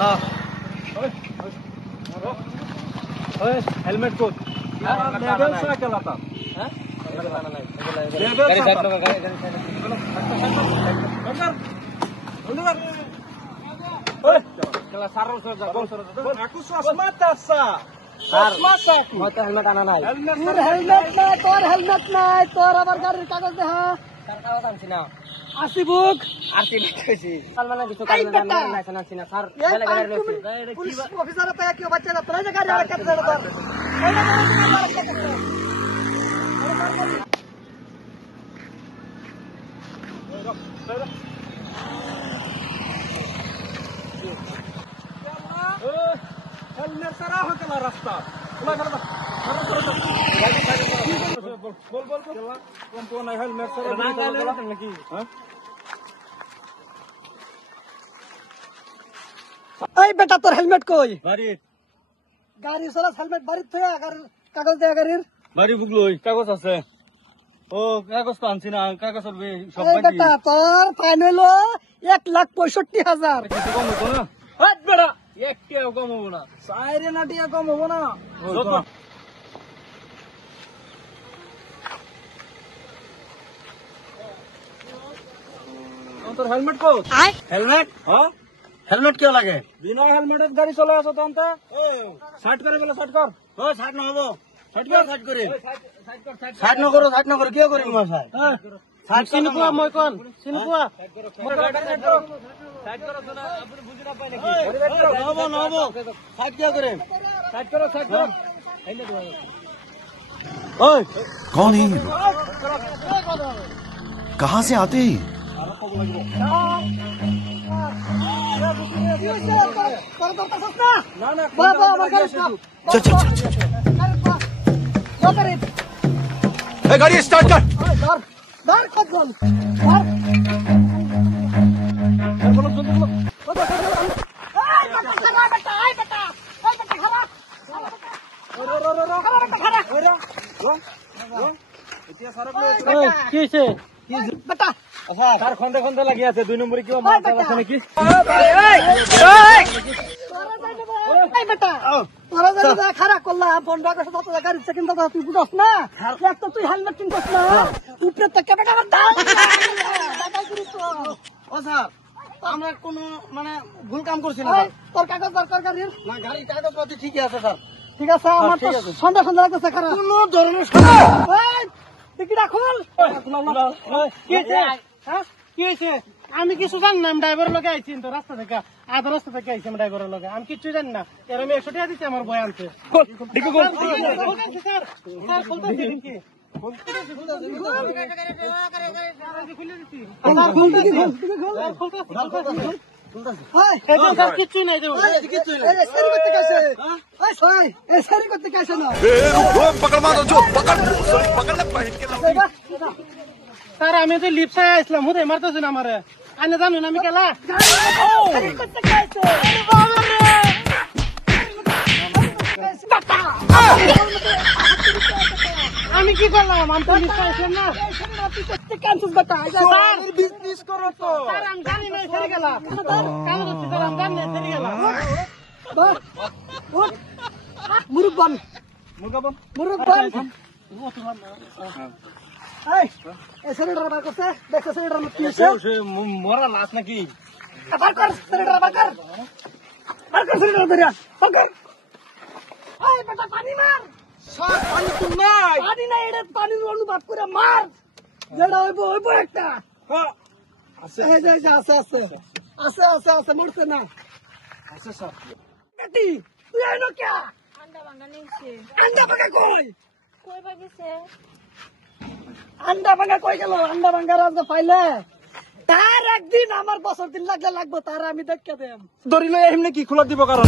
हां ओए हेलमेट को लेवल सा चलाता हैं गाड़ी साइड कर गाड़ी ओए चला सारो सर जा बोल sir aku swasmata sa swasmata mata helmet ana nai helmet na tor abar garir kagoj de ha sar kagoj anchi na RC book কইছি সালমান কিছু কারণে জানা লাইসেন্স না স্যার বেলে গাড়ি লইছি পুলিশ অফিসার পায়া কি বাচ্চা না তোরা যে গাড়ি আর কাটতে দাও हेलमेट सारा हो गया रास्ता बोल चला कौन है हेलमेट सारा की हां এই বেটা তোর হেলমেট কই গাড়ি চলা হেলমেট বাড়ি থয়া কাগজ দে গাড়ির বাড়ি বুগলই কাগজ আছে ও কাগজ তো আনছি না কাগজ হবে সব বাকি বেটা তোর ফাইন হলো 1,65,000 কিছু কম হতো না হাট বেটা একটাও কম হবো না সাইরে না টিয়া কম হবো না তোর হেলমেট কো হেলমেট হ্যাঁ हेलमेट क्यों लगे बिना हेलमेट गाड़ी चला आसो तो अंत साइड करे बोले साइड कर ओ साइड न होबो साइड करे साइड न करो क्यों करिम मा साइड सिनपुआ मय कोन सिनपुआ साइड करो सुना अपन बुझ ना पाए नाকি न होबो साइड क्या करे साइड करो हेलमेट ओए कौन है ये कहां से आते हैं चल गाड़ी स्टार्ट कर बेटा তার খন্দে খন্দে লাগি আছে 2 নম্বরে কি মার চালাছ নাকি এই বেটা তোরা যা খারাপ করলা বন্ধ করে তত গাড়ি চেকিং দাও তুই বুঝছ না এক তো তুই হেলমেট কিনছস না উপরে তো কেবেটা আমার দাও দাদা গুরু তো ও স্যার আমরা কোনো মানে ভুল কাম করছি না তোর কাগজ দরকার গাড়ির না গাড়ি কাগজ পত্র ঠিকই আছে স্যার ঠিক আছে আমার তো সন্দেহ লাগতেছে খারাপ কোন ধরনের এই টিকিট খুল কি হইছে হ্যাঁ কি হইছে আমি কিছু জানি না আমি ড্রাইভারের লগে আইছি তো রাস্তা থেকে আধা রাস্তা থেকে আইছি আমি ড্রাইভারের লগে আমি কিছু জানি না এর আমি 100 টাকা দিছি আমার বয় আনতে দেখো স্যার স্যার বলতে দিন কি কিছু নাই স্যার আমি তো লিপসায় আসলাম হুদে মারতেছি না আমারে আনে জানুন আমি কেলা আমি কি করলাম আমি তো লিপসায় আসলাম না বিজনেস করো তো স্যার আমি জানি না সেরে গেলা কাল হচ্ছে স্যার আমি জানি না সেরে গেলা মুরুব্বান মরা লাশ নাকি পানি মার পানি নাই এটা পানির অনুবাদ করে মার যেটা হইব হইব একটা আছে মরছে না আছে সব বেটি তুই আইনো কে अंडा भांगा नहीं से अंडा भांगा कोई बाकी से अंडा भांगा कोई গেল अंडा भांगा রাজা পাইলে তার একদিন আমার বছর দিন লাগলে লাগবো তার আমি দেখকে দেম দড়ি লই এমনি কি খোলা দিব কারণ